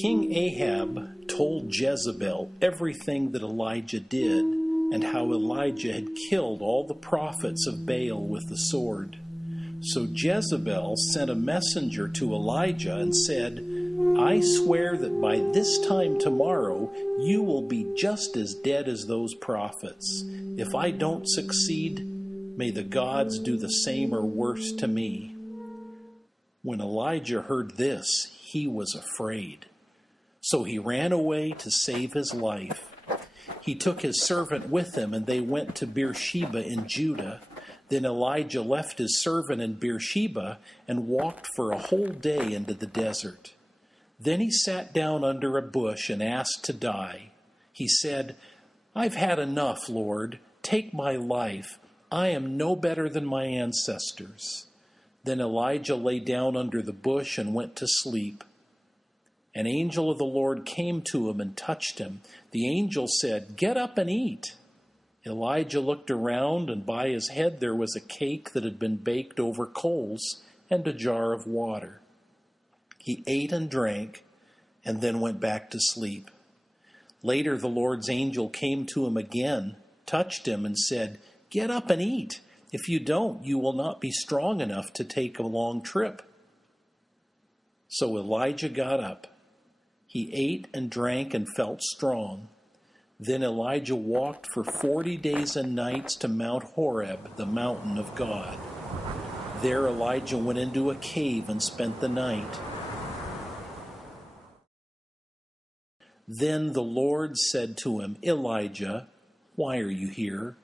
King Ahab told Jezebel everything that Elijah did and how Elijah had killed all the prophets of Baal with the sword. So Jezebel sent a messenger to Elijah and said, I swear that by this time tomorrow you will be just as dead as those prophets. If I don't succeed, may the gods do the same or worse to me. When Elijah heard this, he was afraid. So he ran away to save his life. He took his servant with him, and they went to Beersheba in Judah. Then Elijah left his servant in Beersheba and walked for a whole day into the desert. Then he sat down under a bush and asked to die. He said, I've had enough, Lord. Take my life. I am no better than my ancestors. Then Elijah lay down under the bush and went to sleep. An angel of the Lord came to him and touched him. The angel said, Get up and eat. Elijah looked around, and by his head there was a cake that had been baked over coals and a jar of water. He ate and drank, and then went back to sleep. Later the Lord's angel came to him again, touched him, and said, Get up and eat. If you don't, you will not be strong enough to take a long trip. So Elijah got up. He ate and drank and felt strong. Then Elijah walked for 40 days and nights to Mount Horeb, the mountain of God. There Elijah went into a cave and spent the night. Then the Lord said to him, Elijah, why are you here?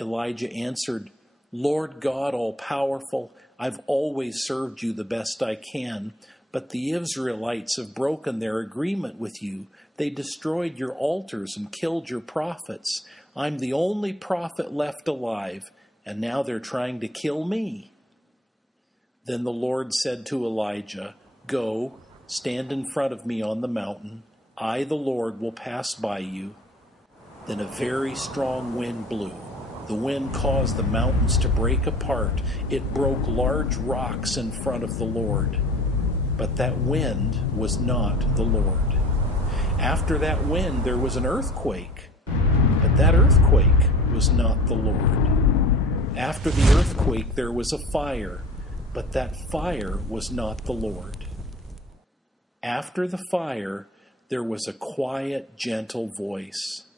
Elijah answered, Lord God all-powerful, I've always served you the best I can, but the Israelites have broken their agreement with you. They destroyed your altars and killed your prophets. I'm the only prophet left alive, and now they're trying to kill me. Then the Lord said to Elijah, Go, stand in front of me on the mountain. I, the Lord, will pass by you. Then a very strong wind blew. The wind caused the mountains to break apart. It broke large rocks in front of the Lord. But that wind was not the Lord. After that wind there was an earthquake. But that earthquake was not the Lord. After the earthquake there was a fire. But that fire was not the Lord. After the fire there was a quiet, gentle voice.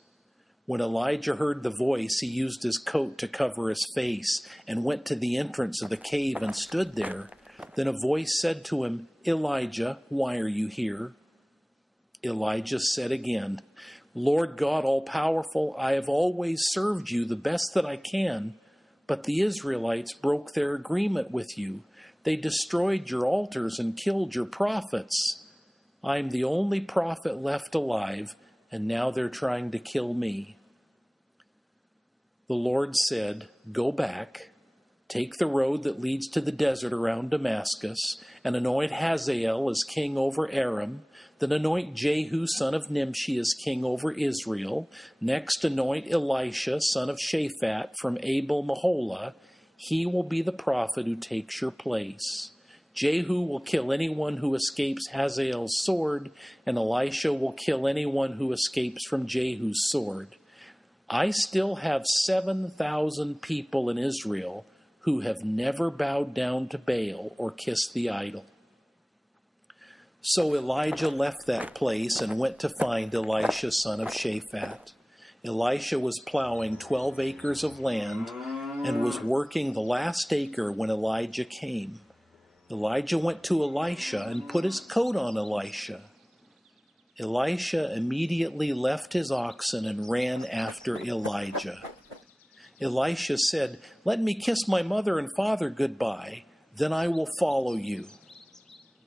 When Elijah heard the voice, he used his coat to cover his face and went to the entrance of the cave and stood there. Then a voice said to him, Elijah, why are you here? Elijah said again, Lord God all-powerful, I have always served you the best that I can, but the Israelites broke their agreement with you. They destroyed your altars and killed your prophets. I am the only prophet left alive, and now they're trying to kill me. The Lord said, Go back, take the road that leads to the desert around Damascus, and anoint Hazael as king over Aram. Then anoint Jehu, son of Nimshi, as king over Israel. Next anoint Elisha, son of Shaphat, from Abel-Meholah. He will be the prophet who takes your place. Jehu will kill anyone who escapes Hazael's sword, and Elisha will kill anyone who escapes from Jehu's sword. I still have 7,000 people in Israel who have never bowed down to Baal or kissed the idol. So Elijah left that place and went to find Elisha, son of Shaphat. Elisha was plowing 12 acres of land and was working the last acre when Elijah came. Elijah went to Elisha and put his coat on Elisha. Elisha immediately left his oxen and ran after Elijah. Elisha said, Let me kiss my mother and father goodbye, then I will follow you.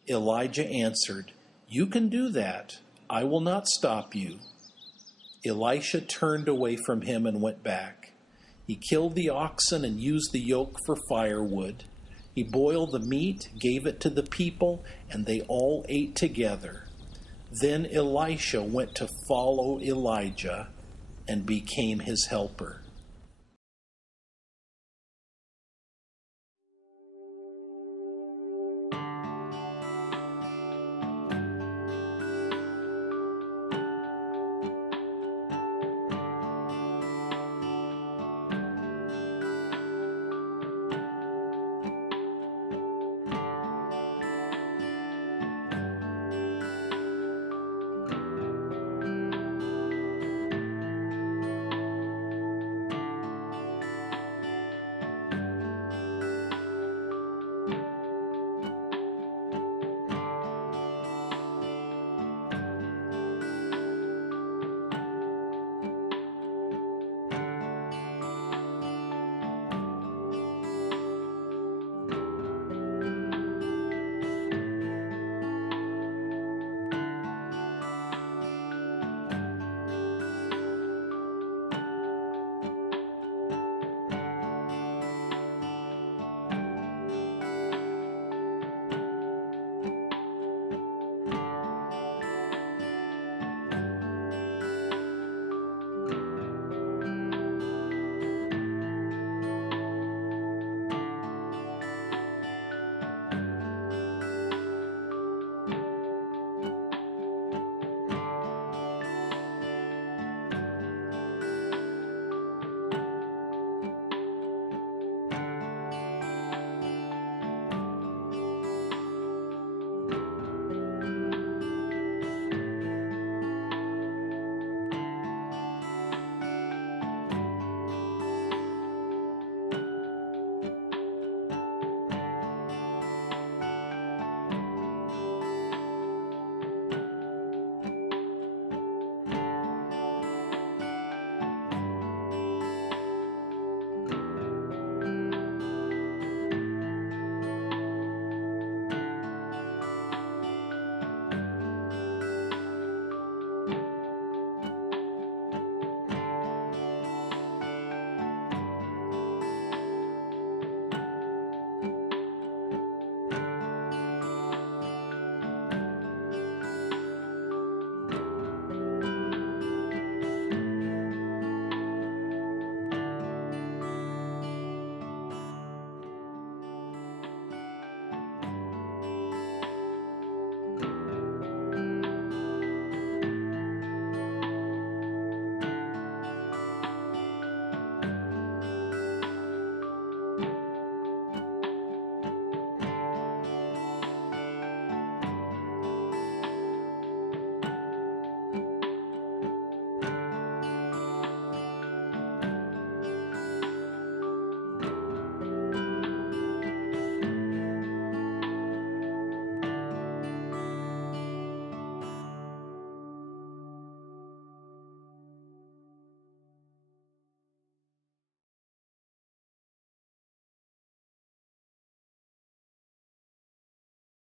Elijah answered, You can do that. I will not stop you. Elisha turned away from him and went back. He killed the oxen and used the yoke for firewood. He boiled the meat, gave it to the people, and they all ate together. Then Elisha went to follow Elijah and became his helper.